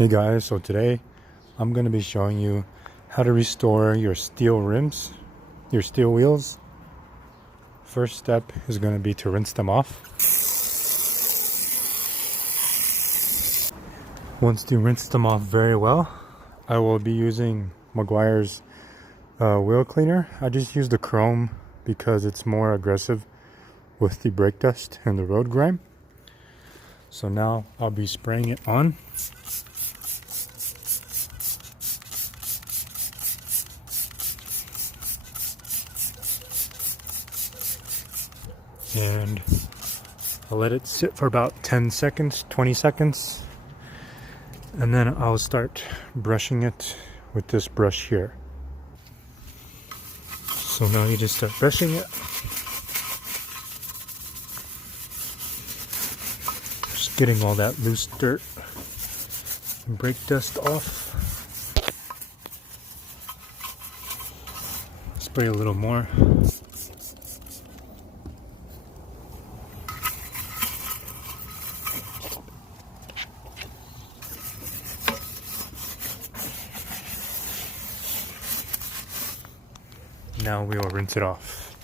Hey guys, so today I'm going to be showing you how to restore your steel rims, your steel wheels. First step is going to be to rinse them off. Once you rinse them off very well, I will be using Meguiar's wheel cleaner. I just use the chrome because it's more aggressive with the brake dust and the road grime. So now I'll be spraying it on. And I'll let it sit for about 10 seconds, 20 seconds. And then I'll start brushing it with this brush here. So now you just start brushing it. Just getting all that loose dirt and brake dust off. Spray a little more. Now we will rinse it off.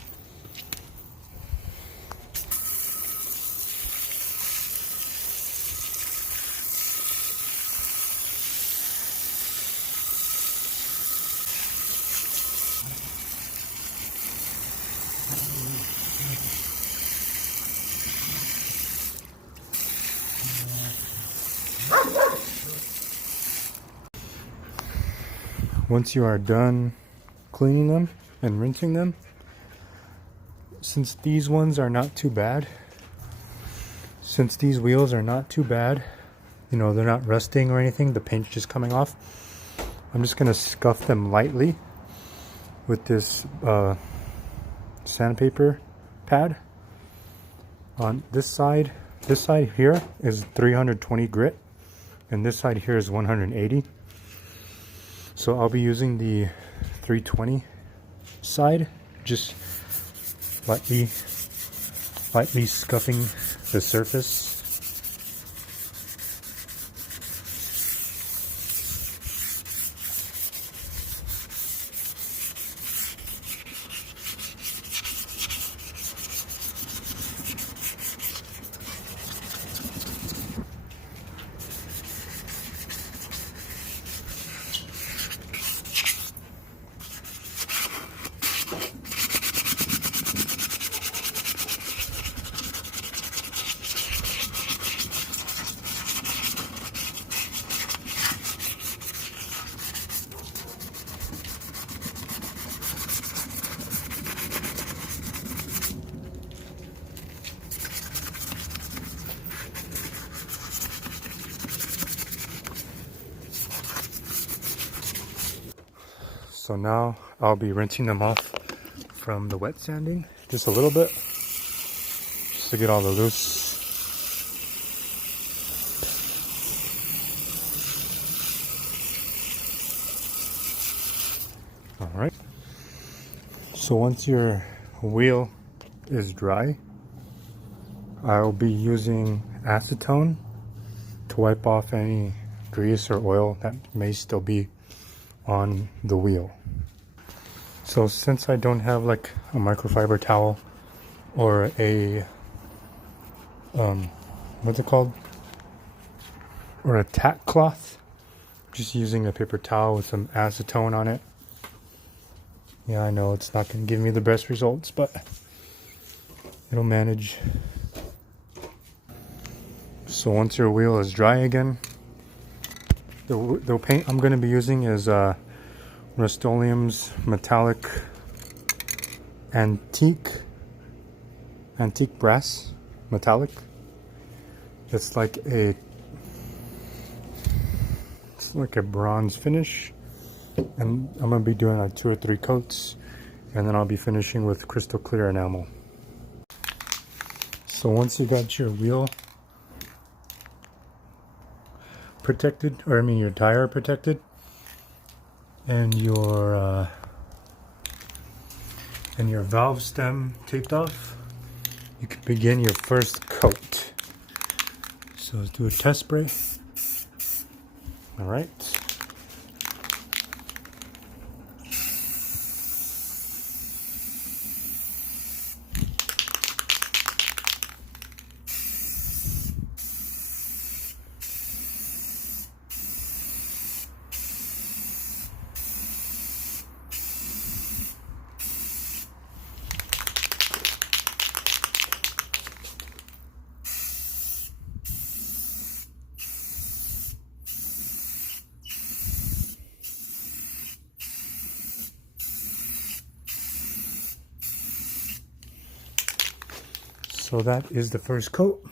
Once you are done cleaning them and rinsing them, since these wheels are not too bad, you know, they're not rusting or anything, the paint's just coming off, I'm just going to scuff them lightly with this sandpaper pad. On this side here is 320 grit, and this side here is 180. So I'll be using the 320 side, just lightly scuffing the surface. So now I'll be rinsing them off from the wet sanding, just a little bit, just to get all the loose. All right. So once your wheel is dry, I'll be using acetone to wipe off any grease or oil that may still be on the wheel. So since I don't have like a microfiber towel or a what's it called, or a tack cloth, just using a paper towel with some acetone on it. Yeah, I know it's not going to give me the best results, but it'll manage. So once your wheel is dry again, the paint I'm going to be using is Rustoleum's metallic antique brass metallic. It's like a bronze finish, and I'm going to be doing like 2 or 3 coats, and then I'll be finishing with crystal clear enamel. So once you got your wheel protected, or I mean your tire protected, and your valve stem taped off, you can begin your first coat. So let's do a test spray. All right. So that is the first coat.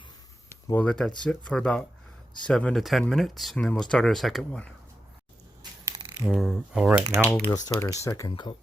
We'll let that sit for about 7 to 10 minutes and then we'll start our second one. All right, now we'll start our second coat.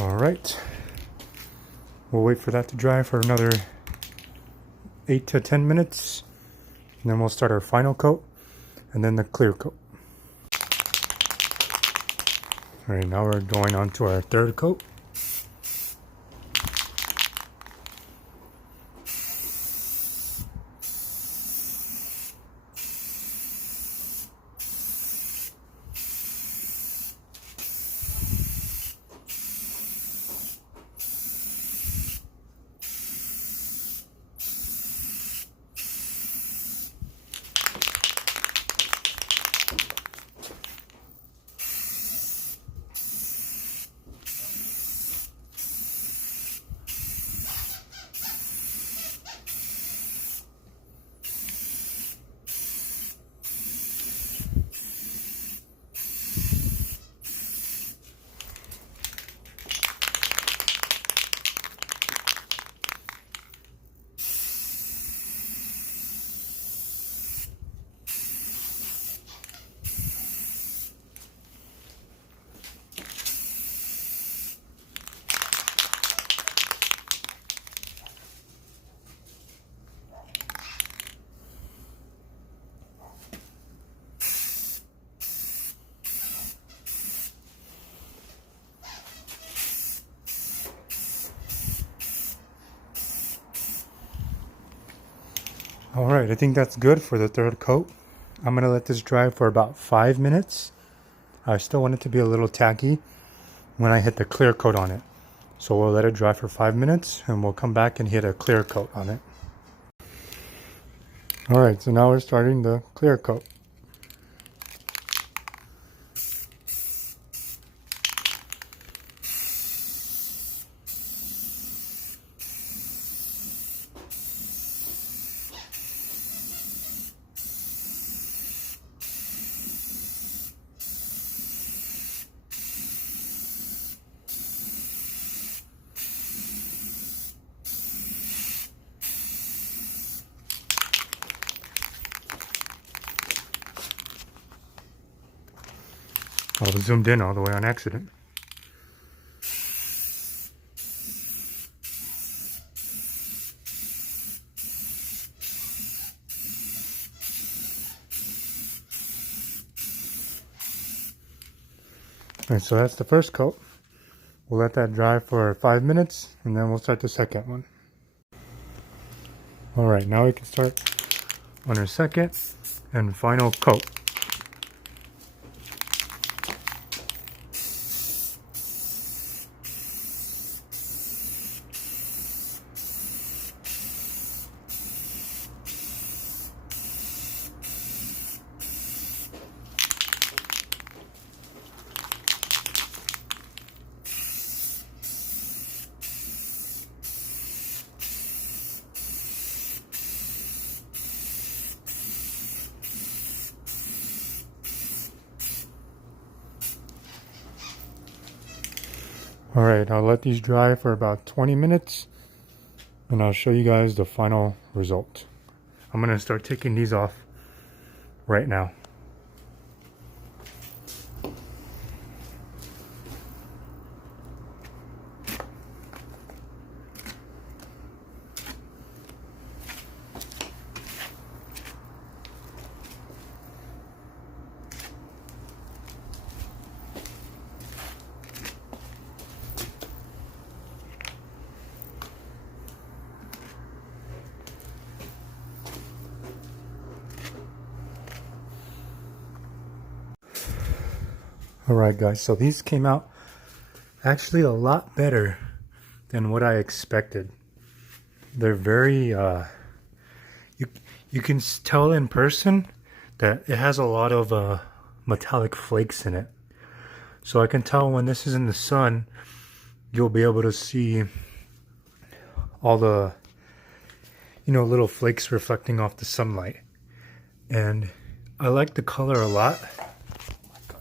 All right, we'll wait for that to dry for another 8 to 10 minutes, and then we'll start our final coat, and then the clear coat. All right, now we're going on to our third coat. All right, I think that's good for the third coat. I'm gonna let this dry for about 5 minutes. I still want it to be a little tacky when I hit the clear coat on it. So we'll let it dry for 5 minutes and we'll come back and hit a clear coat on it. All right, so now we're starting the clear coat. I was zoomed in all the way on accident. And so that's the first coat. We'll let that dry for 5 minutes and then we'll start the second one. Alright, now we can start on our second and final coat. Alright, I'll let these dry for about 20 minutes and I'll show you guys the final result. I'm going to start taking these off right now. Alright guys, so these came out actually a lot better than what I expected. They're very, you can tell in person that it has a lot of metallic flakes in it. So I can tell when this is in the sun, you'll be able to see all the, little flakes reflecting off the sunlight. And I like the color a lot.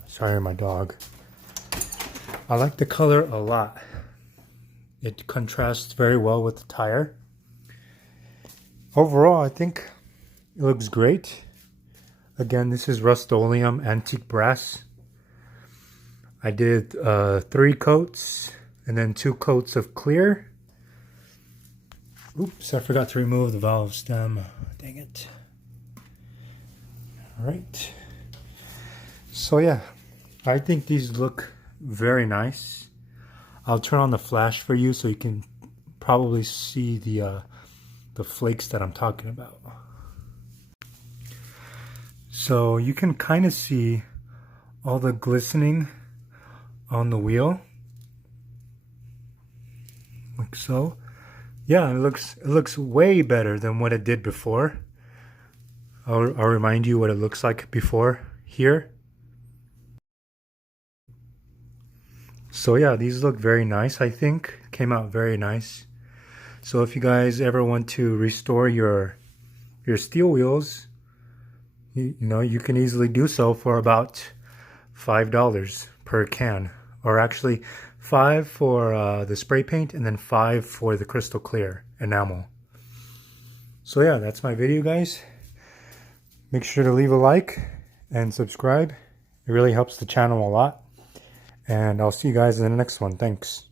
Sorry, my dog. I like the color a lot. It contrasts very well with the tire. Overall, I think it looks great. Again, this is Rustoleum antique brass. I did 3 coats and then 2 coats of clear. Oops, I forgot to remove the valve stem. Dang it. Alright. So yeah, I think these look very nice. I'll turn on the flash for you so you can probably see the flakes that I'm talking about. So you can kind of see all the glistening on the wheel, like so. Yeah, it looks way better than what it did before. I'll remind you what it looks like before here. So yeah, these look very nice, I think. Came out very nice. So if you guys ever want to restore your steel wheels, you can easily do so for about $5 per can. Or actually, 5 for the spray paint and then 5 for the crystal clear enamel. So yeah, that's my video, guys. Make sure to leave a like and subscribe. It really helps the channel a lot. And I'll see you guys in the next one. Thanks.